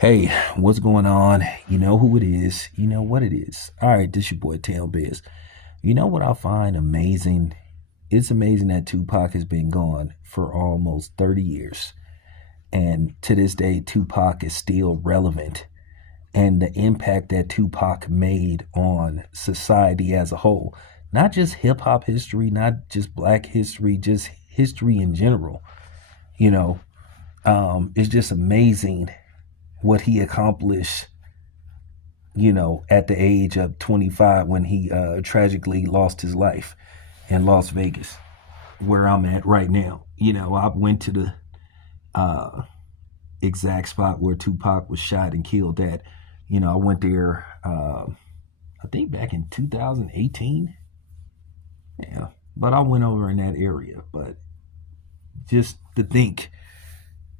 Hey, what's going on? You know who it is. You know what it is. All right, this your boy Tail Biz. You know what I find amazing? It's amazing that Tupac has been gone for almost 30 years. And to this day, Tupac is still relevant. And the impact that Tupac made on society as a whole, not just hip hop history, not just black history, just history in general, you know, it's just amazing what he accomplished, at the age of 25 when he tragically lost his life in Las Vegas, where I'm at right now. I went to the exact spot where Tupac was shot and killed at. I went there, I think back in 2018. Yeah, but I went over in that area. But just to think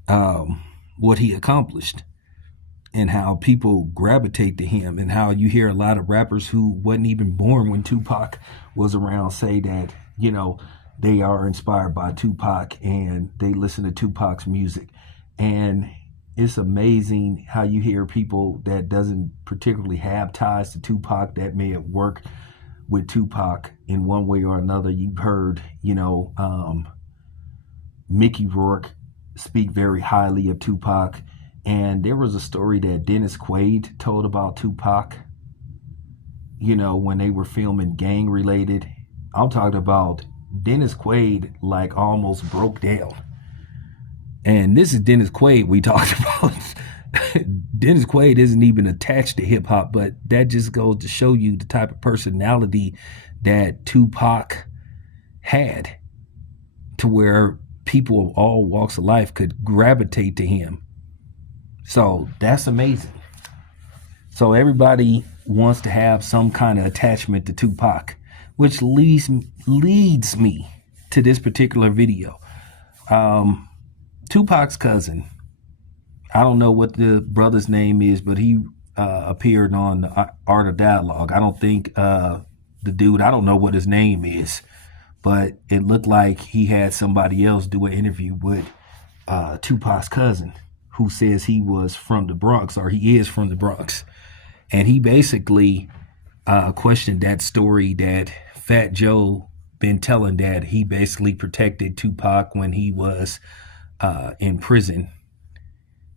what he accomplished and how people gravitate to him, and how you hear a lot of rappers who wasn't even born when Tupac was around say that, they are inspired by Tupac and they listen to Tupac's music. And it's amazing how you hear people that doesn't particularly have ties to Tupac that may have worked with Tupac in one way or another. You've heard, Mickey Rourke speak very highly of Tupac. And there was a story that Dennis Quaid told about Tupac, when they were filming Gang Related. I'm talking about Dennis Quaid like almost broke down. And this is Dennis Quaid we talked about. Dennis Quaid isn't even attached to hip hop, but that just goes to show you the type of personality that Tupac had, to where people of all walks of life could gravitate to him. So that's amazing. So everybody wants to have some kind of attachment to Tupac, which leads me to this particular video. Tupac's cousin, I don't know what the brother's name is, but he appeared on the Art of Dialogue. I don't think the dude, I don't know what his name is, but it looked like he had somebody else do an interview with Tupac's cousin, who says he was from the Bronx, or he is from the Bronx. And he basically questioned that story that Fat Joe been telling, that he basically protected Tupac when he was in prison.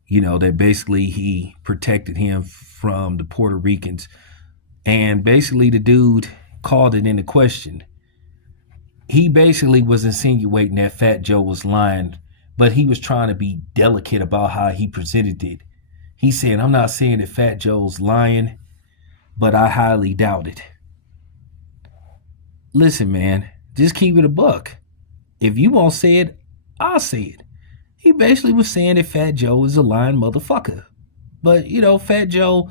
That basically he protected him from the Puerto Ricans. And basically the dude called it into question. He basically was insinuating that Fat Joe was lying, but he was trying to be delicate about how he presented it. He said, I'm not saying that Fat Joe's lying, but I highly doubt it. Listen, man, just keep it a buck. If you won't say it, I'll say it. He basically was saying that Fat Joe is a lying motherfucker. But, Fat Joe,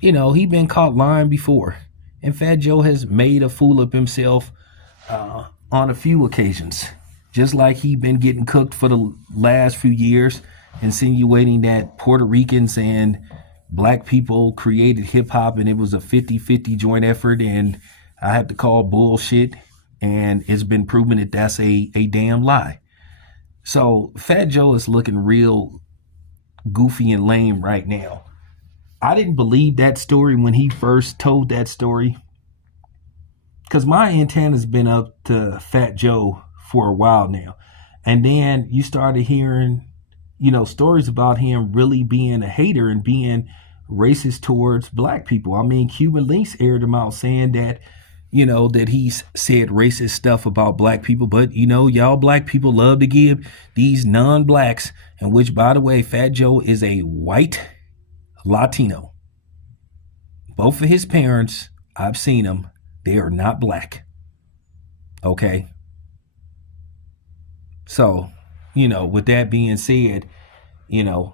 he been caught lying before. And Fat Joe has made a fool of himself on a few occasions. Just like he been getting cooked for the last few years, insinuating that Puerto Ricans and black people created hip hop and it was a 50-50 joint effort, and I have to call bullshit, and it's been proven that that's a damn lie. So Fat Joe is looking real goofy and lame right now. I didn't believe that story when he first told that story, because my antenna's been up to Fat Joe for a while now. And then you started hearing, stories about him really being a hater and being racist towards black people. I mean, Cuban Links aired him out saying that, that he's said racist stuff about black people, but y'all black people love to give these non-blacks, and which, by the way, Fat Joe is a white Latino. Both of his parents, I've seen them, they are not black. Okay. So, with that being said,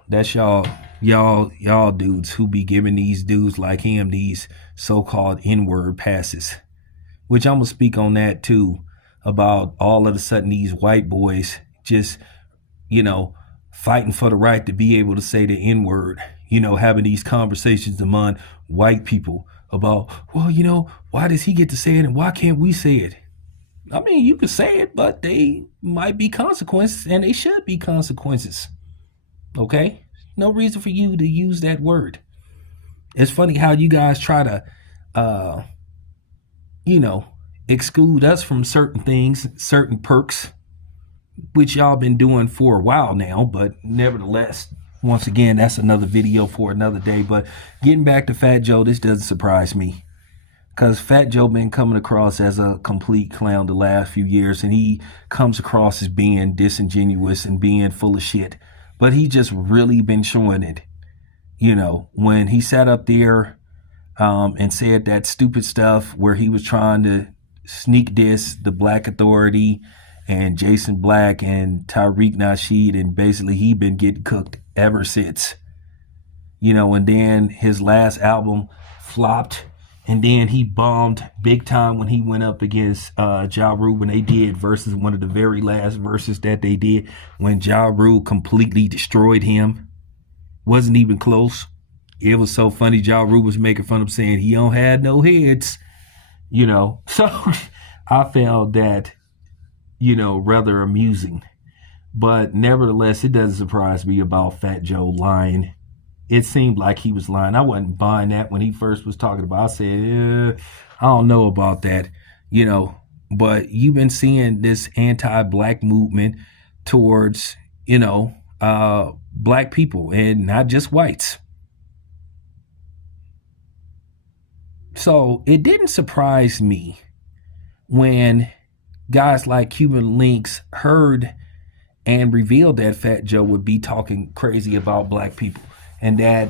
that's y'all dudes who be giving these dudes like him these so-called N-word passes, which I'm going to speak on that too, about all of a sudden these white boys just, fighting for the right to be able to say the N-word, having these conversations among white people about, well, why does he get to say it and why can't we say it? I mean, you could say it, but they might be consequences, and they should be consequences. Okay? No reason for you to use that word. It's funny how you guys try to, uh, you know, exclude us from certain things, certain perks, which y'all been doing for a while now, but nevertheless, once again, that's another video for another day. But getting back to Fat Joe, this doesn't surprise me because Fat Joe been coming across as a complete clown the last few years, and he comes across as being disingenuous and being full of shit. But he just really been showing it. When he sat up there and said that stupid stuff where he was trying to sneak diss the Black Authority and Jason Black and Tariq Nasheed, and basically he been getting cooked ever since. And then his last album flopped, and then he bombed big time when he went up against Ja Rule when they did versus one of the very last verses that they did when Ja Rule completely destroyed him. Wasn't even close. It was so funny. Ja Rule was making fun of saying he don't have no heads, So I found that, rather amusing. But nevertheless, it doesn't surprise me about Fat Joe lying. It seemed like he was lying. I wasn't buying that when he first was talking about it. I said, I don't know about that, But you've been seeing this anti-black movement towards, black people and not just whites. So it didn't surprise me when guys like Cuban Links heard and revealed that Fat Joe would be talking crazy about black people. And that,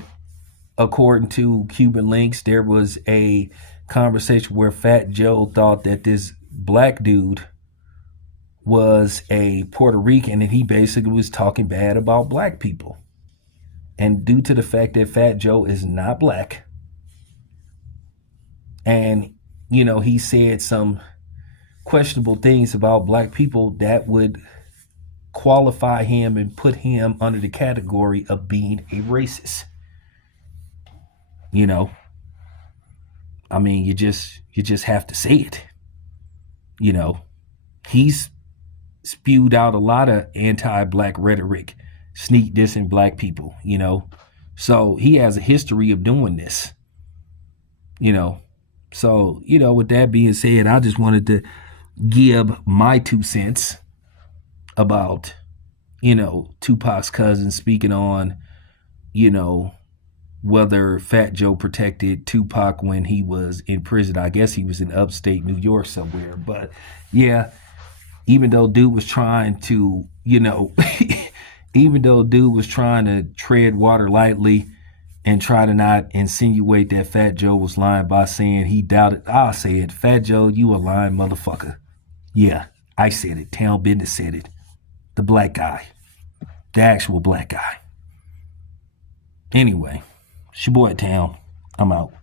according to Cuban Links, there was a conversation where Fat Joe thought that this black dude was a Puerto Rican, and he basically was talking bad about black people. And due to the fact that Fat Joe is not black, and, he said some questionable things about black people that would qualify him and put him under the category of being a racist. I mean, you just have to say it. He's spewed out a lot of anti-black rhetoric, sneak dissing black people, So he has a history of doing this, So, with that being said, I just wanted to give my 2 cents about, Tupac's cousin speaking on, whether Fat Joe protected Tupac when he was in prison. I guess he was in upstate New York somewhere. But yeah, even though dude was trying to, even though dude was trying to tread water lightly and try to not insinuate that Fat Joe was lying by saying he doubted. I said, Fat Joe, you a lying motherfucker. Yeah, I said it. Town Business said it. The black guy. The actual black guy. Anyway, it's your boy Town. I'm out.